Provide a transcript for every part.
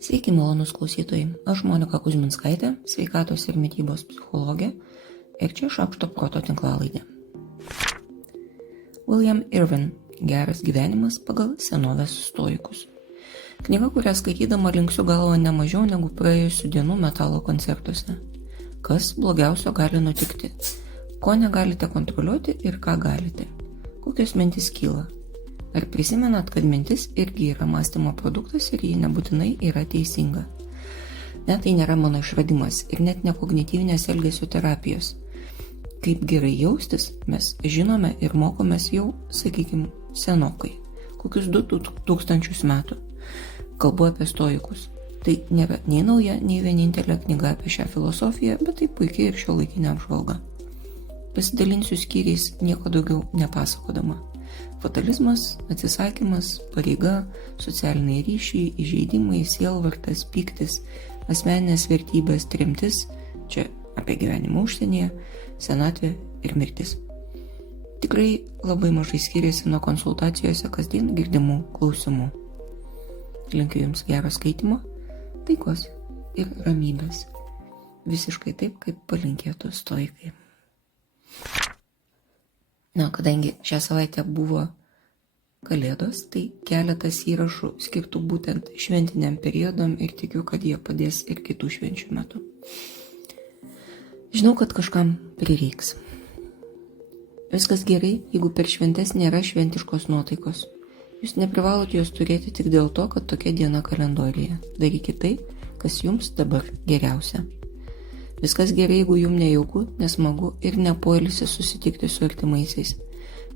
Sveiki, malonus klausytojai. Aš Monika Kuzminskaitė, sveikatos ir mitybos psichologė ir čia Šaukšto proto tinklalaidė. William Irwin Geras gyvenimas pagal senovės stoikus. Knyga, kurią skaitydama linksiu galvą ne mažiau negu praėjusių dienų metalo koncertuose. Kas blogiausio gali nutikti? Ko negalite kontroliuoti ir ką galite? Kokios mintys kyla? Ar prisimenat, kad mintis irgi yra mąstymo produktas ir ji nebūtinai yra teisinga? Net tai nėra mano išradimas ir net ne kognityvinės elgesio terapijos. Kaip gerai jaustis, mes žinome ir mokomės jau, sakykime, senokai. Kokius 2000 metų. Kalbu apie stoikus. Tai nėra nei nauja, nei vienintelė knyga apie šią filosofiją, bet tai puikiai ir šiuolaikinė apžvalga. Pasidalinsiu skyriais nieko daugiau nepasakodama. Fatalizmas, atsisakymas, pareiga, socialiniai ryšiai, įžeidimai, sielvartas, pyktis, asmeninės vertybės, tremtis, čia apie gyvenimą užsienyje, senatvė ir mirtis. Tikrai labai mažai skiriasi nuo konsultacijose kasdien girdimų klausimų. Linkiu Jums gero skaitimo, taikos ir ramybės. Visiškai taip, kaip palinkėtų stoikai. Kadangi šią savaitę buvo Kalėdos, tai keletas įrašų skirtų būtent šventiniam periodam ir tikiu, kad jie padės ir kitų švenčių metu. Žinau, kad kažkam prireiks. Viskas gerai, jeigu per šventes nėra šventiškos nuotaikos. Jūs neprivalot jos turėti tik dėl to, kad tokia diena kalendorijoje. Darykite tai, kas jums dabar geriausia. Viskas gerai, jeigu jums nejauku, nesmagu ir nepoilsi susitikti su artimaisiais.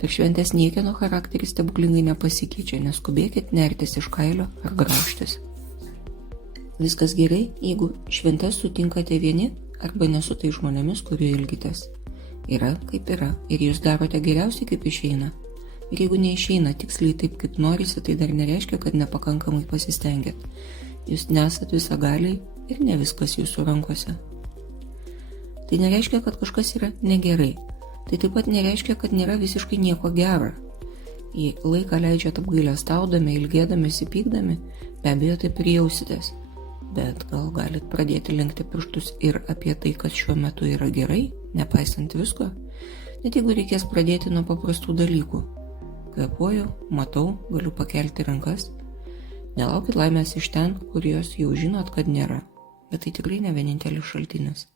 Per šventes niekieno charakteris stebuklingai nepasikeičia, neskubėkit nertis iš kailio ar graužtis. Viskas gerai, jeigu šventes sutinkate vieni arba ne su tai žmonėmis, kurių ilgitės. Yra kaip yra ir jūs darote geriausiai kaip išeina. Ir jeigu neišeina tiksliai taip, kaip norisi, tai dar nereiškia, kad nepakankamai pasistengėt. Jūs nesat visagaliai ir ne viskas jūsų rankose. Tai nereiškia, kad kažkas yra negerai. Tai taip pat nereiškia, kad nėra visiškai nieko gero. Jei laiką leidžiat apgailestaudami, ilgėdamėsi, pykdami, be abejo taip ir jausitės. Bet gal galit pradėti lenkti pirštus ir apie tai, kad šiuo metu yra gerai, nepaisant visko. Net jeigu reikės pradėti nuo paprastų dalykų. Kvėpuoju, matau, galiu pakelti rankas. Nelaukit laimės iš ten, kur jos jau žinot, kad nėra. Bet tai tikrai ne vienintelis šaltinis.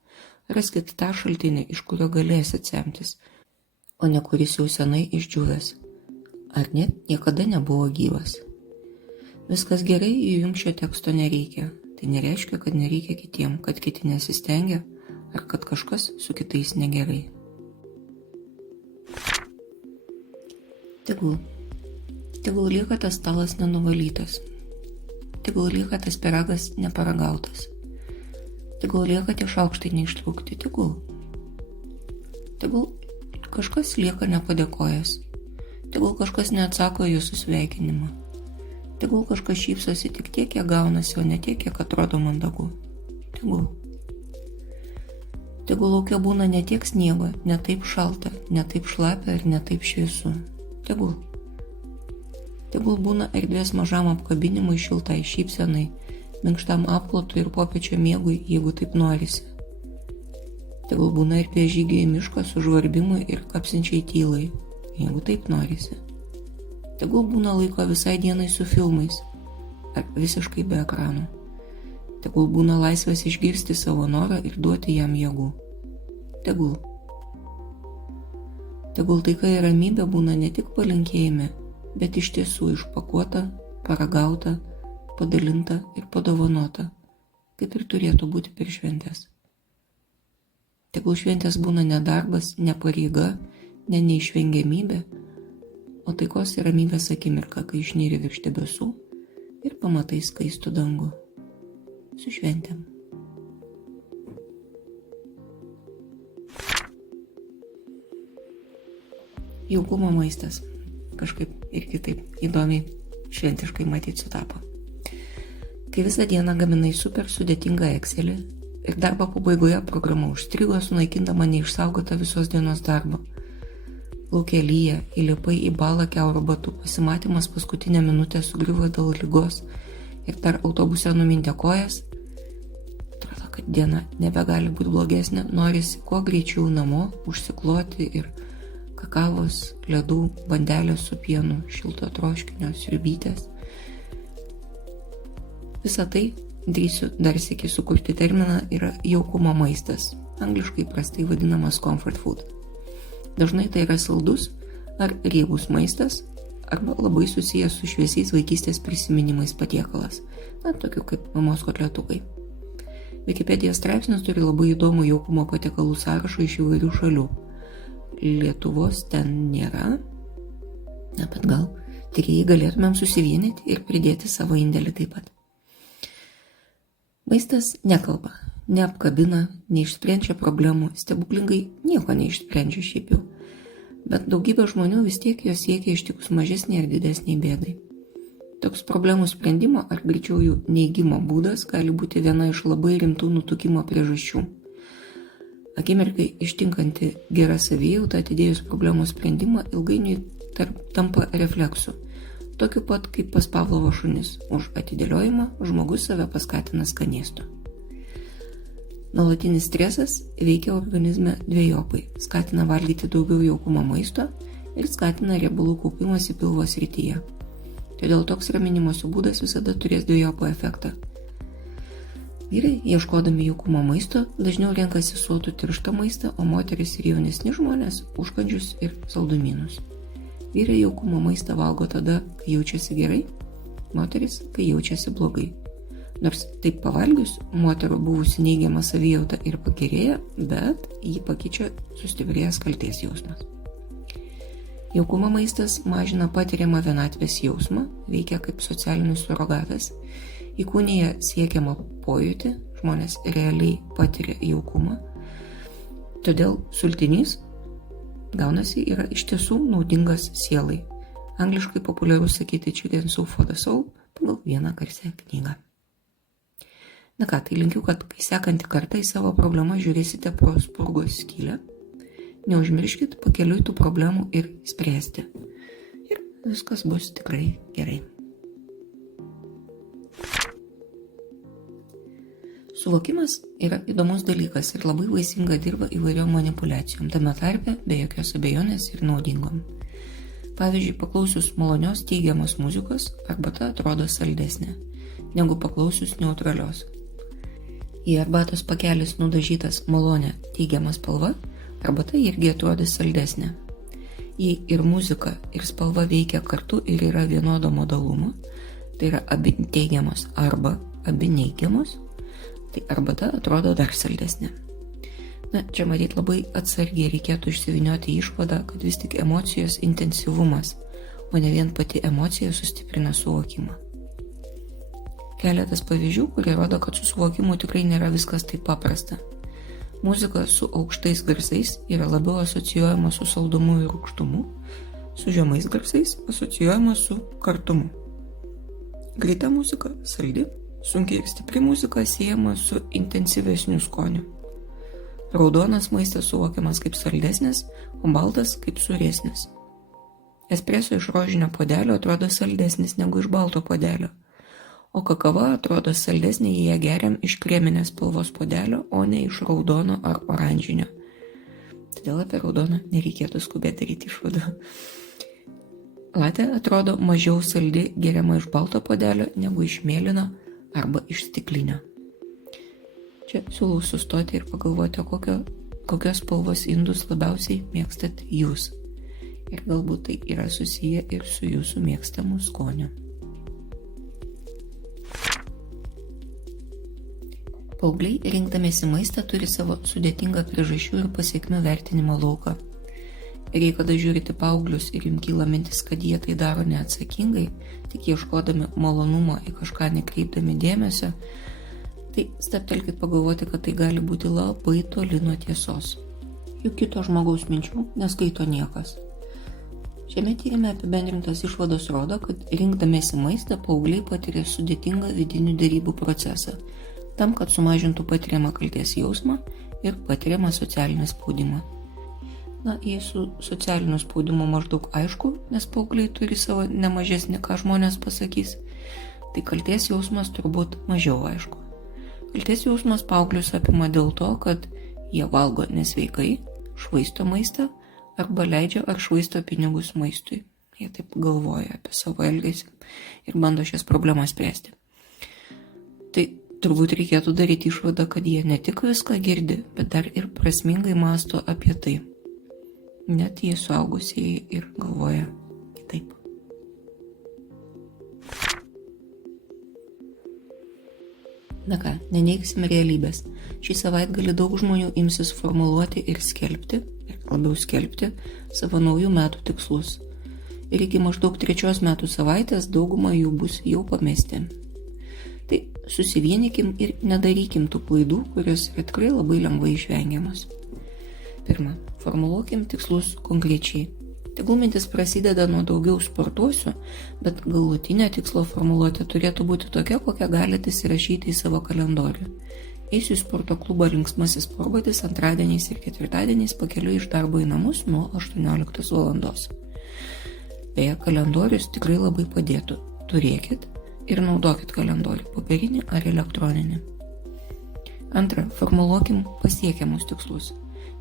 Raskit tą šaltinį, iš kurio galėsit semtis, o ne kuris jau senai išdžiūvęs. Ar net niekada nebuvo gyvas. Viskas gerai, jei jums šio teksto nereikia. Tai nereiškia, kad nereikia kitiem, kad kiti nesistengia, ar kad kažkas su kitais negerai. Tegul lieka tas stalas nenuvalytas. Tegul lieka tas pyragas neparagautas. Tegul lieka tie šaukštai neištraukti, tegul kažkas lieka nepadėkojęs, tegul kažkas neatsako jūsų sveikinimą, tegul kažkas šypsosi tik tiek, kiek gaunasi, o ne tiek, kiek atrodo mandagu. Tegul lauke būna ne tiek sniego, ne taip šalta, ne taip šlapia ir ne taip šviesu. Tegul būna erdvės mažam apkabinimui, šiltai šypsenai, minkštam apklotui ir popiečio miegui, jeigu taip norisi. Tegul būna ir prie žygio į mišką su žvarbimui ir kapsinčiai tylai, jeigu taip norisi. Tegul būna laiko visai dienai su filmais, ar visiškai be ekranų. Tegul būna laisvės išgirsti savo norą ir duoti jam jėgų. Tegul taika ir ramybė būna ne tik palinkėjime, bet iš tiesų išpakuota, paragauta, padalinta ir padovanota, kaip ir turėtų būti per šventes. Tegul šventės būna ne darbas, ne pareiga, ne neišvengiamybė, o taikos ir ramybės akimirka, kai išnyri virš debesų ir pamatai skaistų dangų. Su šventėm. Jaukumo maistas. Kažkaip ir kitaip įdomiai šventiškai matyti sutapo. Kai visą dieną gaminai super sudėtingą Excelį ir darbo pabaigoje programa užstrigo, sunaikindama neišsaugotą visos dienos darbą. Lauke lyja, įlipai į balą kiaurų batų, pasimatymas paskutinę minutę sugriuvo dėl ligos ir dar autobuse numintė kojas. Atrodo, kad diena nebegali būti blogesnė, norisi kuo greičiau namo, užsikloti ir kakavos, ledų, bandelės su pienu, šilto troškinio, sriubytės. Visą tai, drįsiu dar sykį sukurti terminą, yra jaukumo maistas, angliškai prastai vadinamas comfort food. Dažnai tai yra saldus ar riebus maistas, arba labai susijęs su šviesiais vaikystės prisiminimais patiekalas, tokiu kaip mamos kotletukai. Wikipedijos straipsnis turi labai įdomų jaukumo patiekalų sąrašą iš įvairių šalių. Lietuvos ten nėra, bet gal tyrėjai galėtumėm susivienyti ir pridėti savo indėlį taip pat. Maistas nekalba, neapkabina, neišsprendžia problemų, stebuklingai nieko neišsprendžia šiaip jau. Bet daugybė žmonių vis tiek jos siekia ištikus mažesnį ar didesnį bėdai. Toks problemų sprendimo ar greičiau jų neigimo būdas gali būti viena iš labai rimtų nutukimo priežasčių. Akimirkai ištinkanti gera savijauta atidėjus problemų sprendimą ilgainiui tampa refleksu. Tokiu pat kaip pas Pavlovo šunis. Už atidėliojimą žmogus save paskatina skanėstu. Nuolatinis stresas veikia organizme dvejopai. Skatina valgyti daugiau jaukumo maisto ir skatina riebalų kaupimąsi pilvo srityje. Todėl toks raminimosi būdas visada turės dvejopą efektą. Vyrai, ieškodami jaukumo maisto, dažniau renkasi sotų tirštą maistą, o moteris ir jaunesni žmonės užkandžius ir saldumynus. Vyrai jaukumo maistą valgo tada, kai jaučiasi gerai, moteris, kai jaučiasi blogai. Nors taip pavalgius, moterų buvusi neigiama savijauta ir pagerėja, bet jį pakeičia sustiprėjęs kaltės jausmas. Jaukumo maistas mažina patiriamą vienatvės jausmą, veikia kaip socialinis surogatas, įkūnija siekiamą pojūtį, žmonės realiai patiria jaukumą. Todėl sultinys, gaunasi, yra iš tiesų naudingas sielai. Angliškai populiaru sakyti chicken soup for the soul pagal vieną garsią knygą. Na ką, tai linkiu, kad kai sekantį kartą į savo problemą žiūrėsite pro spurgos skylę, neužmirškit pakeliui tų problemų ir spręsti. Ir viskas bus tikrai gerai. Suvokimas yra įdomus dalykas ir labai vaisinga dirba įvairiom manipuliacijom, tame tarpe be jokios abejonės ir naudingom. Pavyzdžiui, paklausius malonios teigiamos muzikos, arbata atrodo saldesnė, negu paklausius neutralios. Jei arbatos pakelis nudažytas malonė teigiama spalva, arbata irgi atrodys saldesnė. Jei ir muzika, ir spalva veikia kartu ir yra vienodo modalumo, tai yra abi teigiamos arba abi neigiamos, tai arbata atrodo dar saldesnė. Čia matyt labai atsargiai reikėtų išsivynioti išvadą, kad vis tik emocijos intensyvumas, o ne vien pati emocija sustiprina suvokimą. Keletas pavyzdžių, kurie rodo, kad su suvokimu tikrai nėra viskas taip paprasta. Muzika su aukštais garsais yra labiau asocijuojama su saldumu ir rūgštumu, su žemais garsais asocijuojama su kartumu. Greita muzika saldi, sunkiai ir stipri muzika siejama su intensyvesniu skoniu. Raudonas maistas suvokiamas kaip saldesnis, o baltas kaip sūresnis. Espreso iš rožinio puodelio atrodo saldesnis negu iš balto puodelio, o kakava atrodo saldesnė, jei ją geriam iš kreminės spalvos puodelio, o ne iš raudono ar oranžinio. Todėl apie raudoną nereikėtų skubėti daryti išvadų. Latė atrodo mažiau saldi geriama iš balto puodelio negu iš mėlyno arba iš stiklinio. Čia siūlau sustoti ir pagalvoti, kokios spalvos indus labiausiai mėgstat jūs. Ir galbūt tai yra susiję ir su jūsų mėgstamu skoniu. Paaugliai, rinkdamiesi maistą, turi savo sudėtingą priežasčių ir pasekmių vertinimo lauką. Ir jei kada žiūrite paauglius ir jums kyla mintis, kad jie tai daro neatsakingai, tik ieškodami malonumo į kažką nekreipdami dėmesio, tai stabtelkit pagalvoti, kad tai gali būti labai toli nuo tiesos. Juk kito žmogaus minčių neskaito niekas. Šiame tyrime apibendrintos išvados rodo, kad rinkdamiesi maistą paaugliai patiria sudėtingą vidinių derybų procesą, tam, kad sumažintų patiriamą kaltės jausmą ir patiriamą socialinį spaudimą. Jei su socialiniu spaudimu maždaug aišku, nes paaugliai turi savo nemažesnį, ką žmonės pasakys, tai kaltės jausmas turbūt mažiau aišku. Kaltės jausmas paauglius apima dėl to, kad jie valgo nesveikai, švaisto maistą arba leidžia ar švaisto pinigus maistui. Jie taip galvoja apie savo elgesį ir bando šias problemas spręsti. Tai turbūt reikėtų daryti išvadą, kad jie ne tik viską girdi, bet dar ir prasmingai mąsto apie tai. Net jie suaugusieji ir galvoja kitaip. Na ką, neneigsime realybės. Šį savaitgalį daug žmonių imsis formuluoti ir skelbti, ir labiau skelbti, savo naujų metų tikslus. Ir iki maždaug 3 metų savaitės dauguma jų bus jau pamesti. Tai susivienykim ir nedarykim tų klaidų, kurios yra tikrai labai lengvai išvengiamas. Pirma, formuluokim tikslus konkrečiai. Tegul mintis prasideda nuo daugiau sportuosiu, bet galutinė tikslo formuluotė turėtų būti tokia, kokią galite įsirašyti į savo kalendorių. Eisiu į sporto klubą linksmasis sportbatis antradieniais ir ketvirtadieniais pakeliui iš darbo į namus nuo 18 valandos. Beje, kalendorius tikrai labai padėtų. Turėkit ir naudokit kalendorių, popierinį ar elektroninį. Antra, formuluokim pasiekiamus tikslus.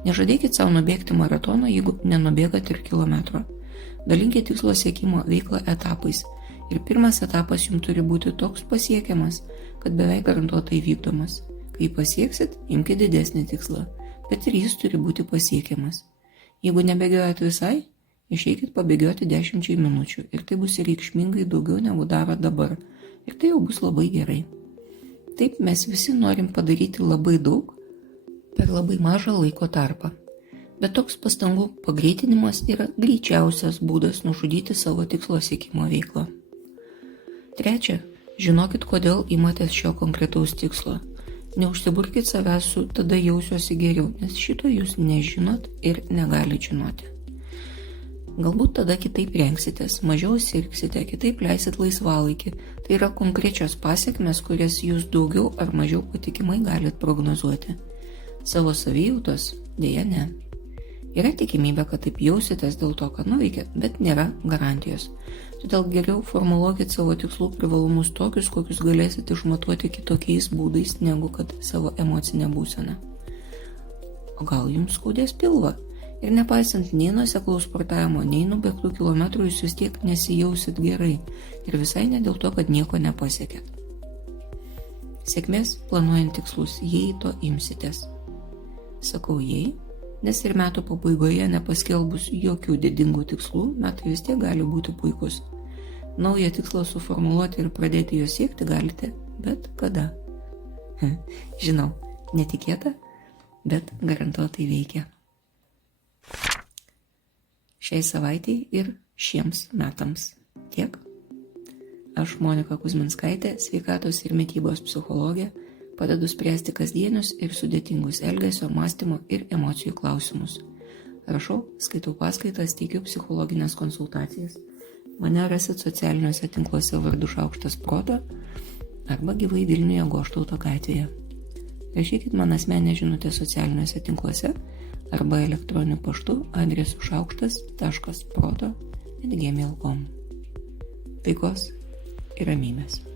Nežadėkit savo nubėgti maratoną, jeigu nenubėgat ir kilometro. Dalinkit tikslo siekimo veiklą etapais. Ir pirmas etapas jums turi būti toks pasiekiamas, kad beveik garantuotai vykdomas. Kai pasieksit, imkite didesnį tikslą, bet ir jis turi būti pasiekiamas. Jeigu nebėgiojat visai, išeikit pabėgioti 10 minučių ir tai bus reikšmingai daugiau negu darot dabar. Ir tai jau bus labai gerai. Taip mes visi norim padaryti labai daug per labai mažą laiko tarpą. Bet toks pastangų pagreitinimas yra greičiausias būdas nužudyti savo tikslo siekimo veiklą. Trečia, žinokit, kodėl imatės šio konkretaus tikslo. Neužsiburkit savęs su tada jausiuosi geriau, nes šito jūs nežinot ir negalit žinoti. Galbūt tada kitaip rengsitės, mažiau sirgsite, kitaip leisit laisvalaikį. Tai yra konkrečios pasiekmes, kurias jūs daugiau ar mažiau patikimai galit prognozuoti. Savo savijautos dėja ne. Yra tikimybė, kad taip jausitės dėl to, kad nuveikėt, bet nėra garantijos. Todėl geriau formuluokit savo tikslų privalumus tokius, kokius galėsite išmatuoti kitokiais būdais, negu kad savo emocinę būseną. O gal jums skaudės pilvą? Ir nepaisant nei nuoseklaus sportavimo, nei nubėgtų kilometrų, jūs vis tiek nesijausit gerai. Ir visai ne dėl to, kad nieko nepasiekėt. Sėkmės planuojant tikslus, jei to imsitės. Sakau jei, nes ir metų pabaigoje nepaskelbus jokių didingų tikslų, metai vis tiek gali būti puikus. Naują tikslą suformuluoti ir pradėti jo siekti galite bet kada. Žinau, netikėta, bet garantuotai veikia. Šiai savaitei ir šiems metams. Tiek. Aš Monika Kuzminskaitė, sveikatos ir mitybos psichologė, padedu spręsti kasdienius ir sudėtingus elgesio, mąstymo ir emocijų klausimus. Rašau, skaitau paskaitas, teikiu psichologinės konsultacijas. Mane rasit socialiniuose tinkluose vardu Šaukštas Proto arba gyvai Vilniuje Goštauto gatvėje. Rašykit man asmeninę žinutę socialiniuose tinkluose arba elektroniniu paštu adresu šaukštas.proto@gmail.com. Taikos ir ramybės.